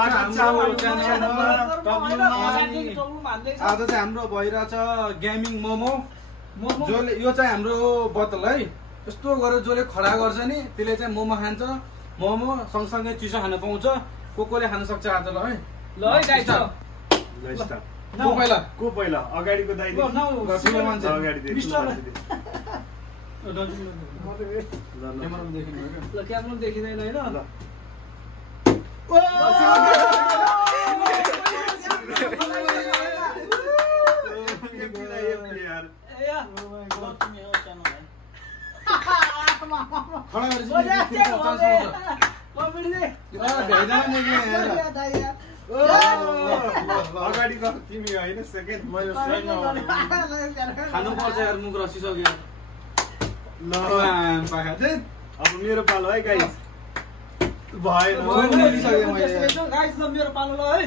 आज चाहिँ हाम्रो भइरहेछ गेमिङ मोमो जसले यो चाहिँ हाम्रो बोतल है यस्तो गरेर जसले खडा गर्छ नि त्यसले चाहिँ मोमो खान्छ मोमो सँगसँगै चिसो खान पाउँछ कोले खान सक्छ आज ल है ल है गाइस को पहिला अगाडिको दाइ ठुलो मान्छे अगाडि दे क्यामेरामा देखिनु ल क्यामेरामा देखिदैन हैन ल अगाडिको तिमी हैन सेकेन्ड खानुपर्छ यार मुख रसिसक्यो ल अब मेरो पालो है गाइस भएन गाइस ल मेरो पालो ल है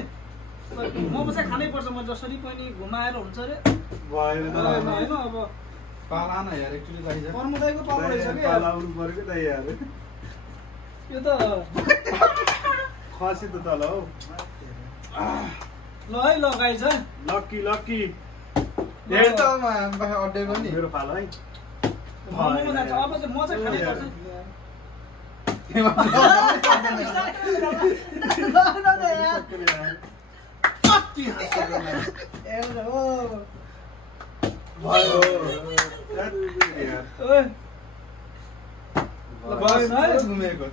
मोमो चाहिँ खानै पर्छ म जसरी पनि घुमाएर हुन्छ रे भएन हैन अब पाला न यार एक्चुअली गाइस परमदाइको पालो रहेछ के पालो आउनु पर्यो के दाइ यार यो त खसी त तल हौ ल है ल गाइस है लकी लकी हेर त अड्डेको नि मेरो पालो है मोमो जान्छ अब चाहिँ म चाहिँ खानै पर्छ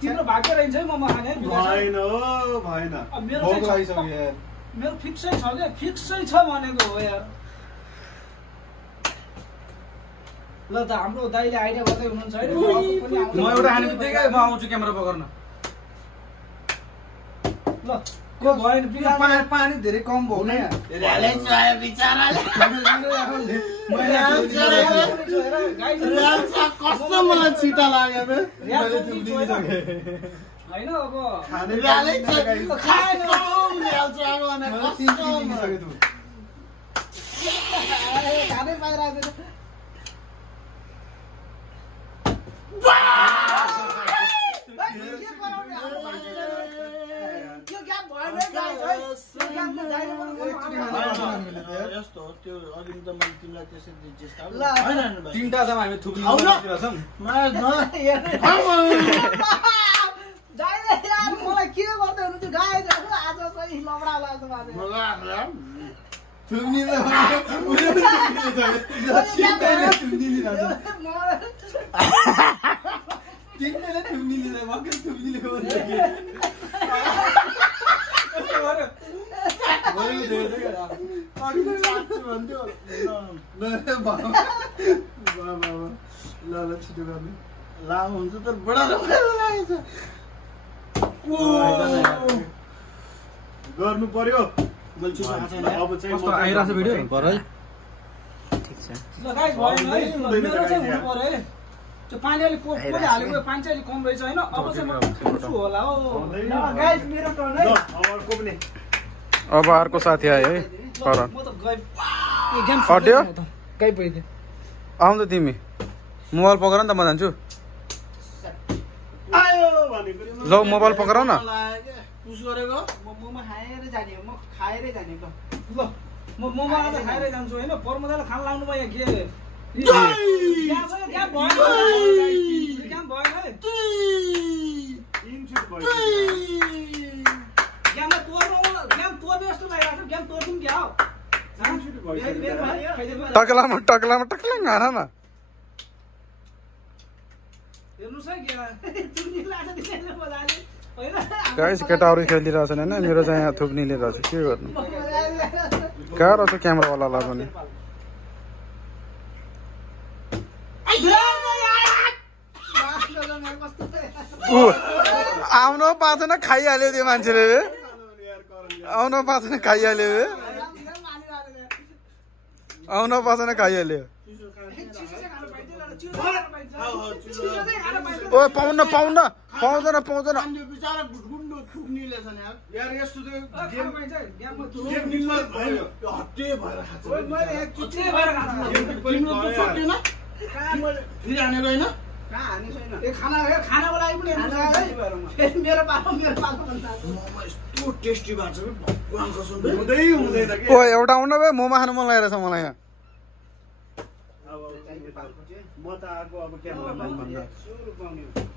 तिम्रो भाग्य रहेछ है मोमो खाने भएन मेरो फिक्सै छ क्या फिक्सै छ भनेको हो यार ल त हाम्रो दाइले आइडिया गर्दै हुनुहुन्छ है म एउटा खाने बित्तिकै म आउँछु क्यामेरा पकड्न ल को भएन पानी धेरै कम भयो नि कस्तो मलाई छिटा लाग्यो हैन अब खाने खानै पाइरहेको यस्तो त्यो अघि त मैले तिमीलाई त्यसरी चेष्टा तीनटा छौँ हामी थुप्रै छौँ मलाई के गर्दै हुनु त्यो गाई आज चाहिँ लबडा लाग्छ लामो हुन्छ तर बडा रमाइलो लागेछ गर्नु पर्यो अब चाहिँ आइरहेको भिडियो पर है ल गाइस भएन है मेरो चाहिँ हुनु पर्यो है त्यो पानी अलि कोले हालेको पानी चाहिँ अलि कम रहेछ हैन अब चाहिँ म खान्छु होला हो गाइस मेरो टर्न है अब अर्को साथी आयो है करण म त गए गेम अड्यो गइ पइदियो आउँ त तिमी मोबाइल पक्र न त म जान्छु ल मोबाइल पक्र न पुस गरेको मोमो खाएर जाने म खाएरै जाने ल म मोमो आज खाएरै जान्छु हैन परमदाले खान लाग्नु भयो के टक्लामा टक्लामा टक्लाङ हान न गाइस केटाहरू खेलिरहेछन् होइन मेरो चाहिँ यहाँ थुप्नीले रहेछ के गर्नु गाह्रो छ क्यामेरावालालाई पनि आउन पाँचजना खाइहाल्यो त्यो मान्छेले आउन पाँचजना खाइहाल्यो आउन पाँचजना खाइहाल्यो ओ पाउन्न पाउन्न पाउँदैन पाउँदैन यार यस्तो फेरि हानेको होइन कहाँ हानि छैन ए खानाको लागि पनि हेर्नु है फेरि मेरो पालो भन्दा मोमो यस्तो टेस्टी भएको छ कि भगवान कसम हुँदैन के ओ एउटा आउन बे मोमो खानु मन लागेछ मलाई यहाँ म त आएको अब क्यामेराम्यान भन्दा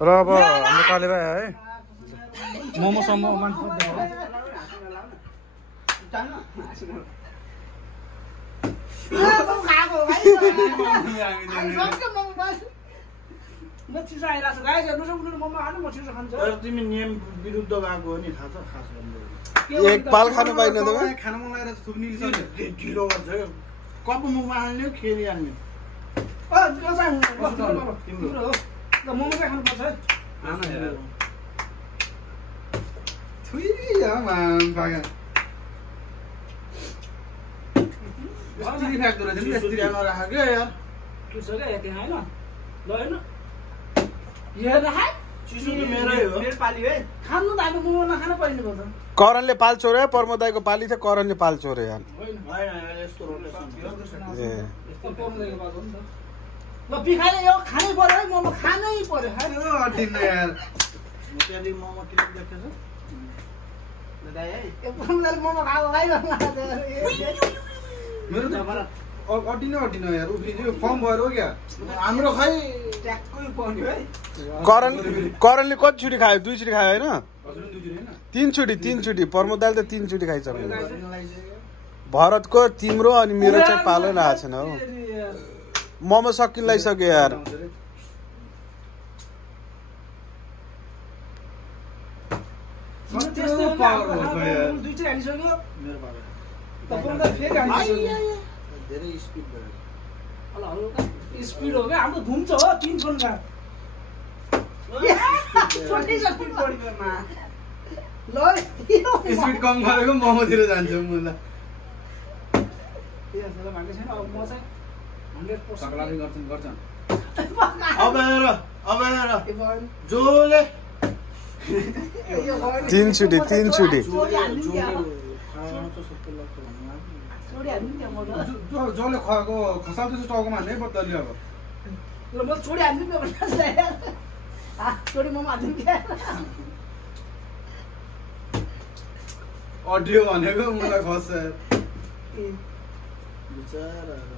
र अब हाम्रो काले भाइ है मोमोसम्म मान्छे म चिसो आइरहेको छु गाइस हेर्नु सक्नु मोमो खानु म चिसो खान्छु तर तिमी नियम विरुद्ध गएको हो नि थाहा छ खास एक पाल खानु पाइन त खाना मन लागेर थुक्नी ढिलो गर्छ कप मुखमा हाल्ने खेली हाल्ने तिम्रो हो ल मोमो चाहिँ खानुपर्छ है नराख क्या यार के छ क्या यति होइन ल हेर्नु हेर्न खा चिसो त मेरै हो मेरो पाली है खानु त हामी मोमो नखान पर्ने भयो त करणले पाल चोर्यो प्रमोदाईको पाली थियो करणले पाल चोर्यो यार होइन यस्तो रोटेसन ए यस्तो पर्नुको बात हो नि त ल पिखाले यो खानै पर्यो है मोमो खानै पर्यो अटिन्न यार त्यहाँदेखि मोमो क्लिप देखेछ मोमो खाएको भाइ मेरो त अटिन यार उफ्रियो फर्म भएर हो क्या हाम्रो खै ट्याक्कै पर्यो है करणले कति छुटी खायो 2 छुटी खायो होइन हजुर दुई दिन हैन 3 छुटी प्रमोदाले त 3 छुटी खाइसक्यो भरतको तिम्रो अनि मेरो चाहिँ पालो लागेको छैन हो मोमो सकिँलाइसक्यो यार त्यस्तो दुईटै हालिसक्यो मेरो बाबा तपाईँलाई फेरि हालिसक्यो धेरै स्पिड भयो स्पिड हो क्या हाम्रो घुम्छ हो 3 फोनका स्पिड कम गरेको मोमोतिर जान्छु म ल सक्लाले गर्छन् अब हेर जोले 3 छुटी जसले खुवाएको खसाल जस्तो टाउकोमा हाल्नै पर्छ अलि अब ल म छोडी हाल्नु नि छोडी मोमो हाल्नु क्या अडियो भनेको मलाई खस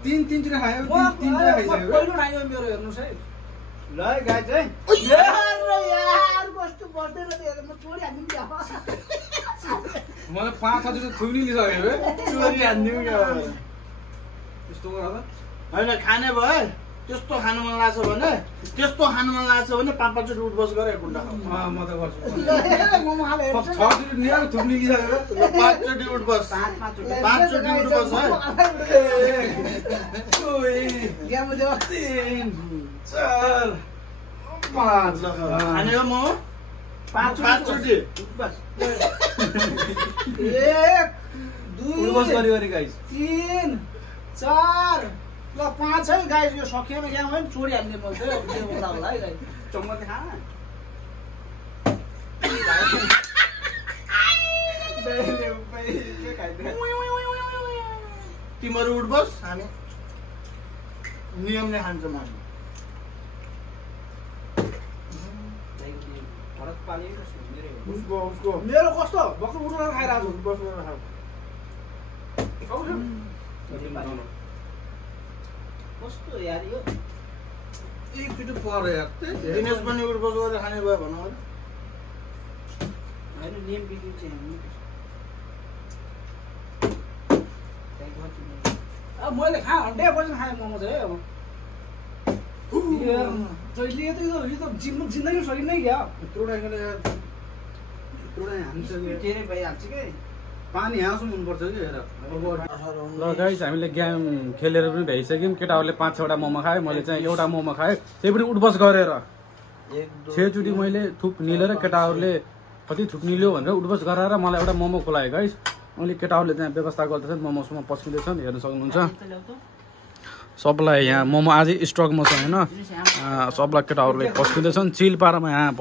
तीन चोटि खायो तीनटा खाइसक्यो पहिलो खायो मेरो हेर्नुहोस् है ल गाइज है यार कस्तो पर्दैन म छोडी हाल्नु क्या मलाई 5-6 चोटि थुक्नी लिइसक्यो बे चोरी हान्दिउँ क्या यस्तो गर होइन खाने भयो त्यस्तो खानु मन लाग्छ भने 5-5 चोटि उठबस गर एक घन्टा म त गर्छु मोमो खाले 6 चोटि निया थुक्नी लिइसक्यो 5 चोटि उठबस 5 चोटि उठबस है गेम दे 3 4 5 खाने हो म 5 चोटि बस 1 2 उठबस गरी गाइज 3 4 ल 5 है गाइस यो सकिएन गेम होइन छोडी हाल्ने बोल्छ है होला है गाइस चम्मच खा तिमीहरू उठबस हामी नियमले खान्छौँ हामी उसको मेरो कस्तो भक्कु उठेर खाइरहेको छु बसेर खाऊ कस्तो यार यो एक चोटि पर्यो यार दिनेश पनि उठबस गरेर खाने भयो भन हैन नियम बिग्रिन्छ अब मैले 100% खाएँ मोमो चाहिँ अब जहिले त यो त जिन्दगी सकिँदै क्या यत्रो टाइमले यार यत्रो टाइम हानिसक्यो धेरै भइहाल्छ के पानी हाँसो हुनुपर्छ कि हेर ल गाइस हामीले गेम खेलेर पनि भ्याइसक्यौँ केटाहरूले 5-6वटा मोमो खायो मैले चाहिँ एउटा मोमो खाएँ त्यही पनि उठबस गरेर 6 चोटि मैले थुक निलेर केटाहरूले कति थुक निल्यो भनेर उठबस गराएर मलाई एउटा मोमो खुलायो गाइस अहिले केटाहरूले त्यहाँ व्यवस्था गर्दैछन् मोमोसम्म पस्किँदैछन् हेर्न सक्नुहुन्छ सबलाई यहाँ मोमो आजै स्टकमा छ होइन सबलाई केटाहरूले पस्किँदैछन् चिलपाडामा यहाँ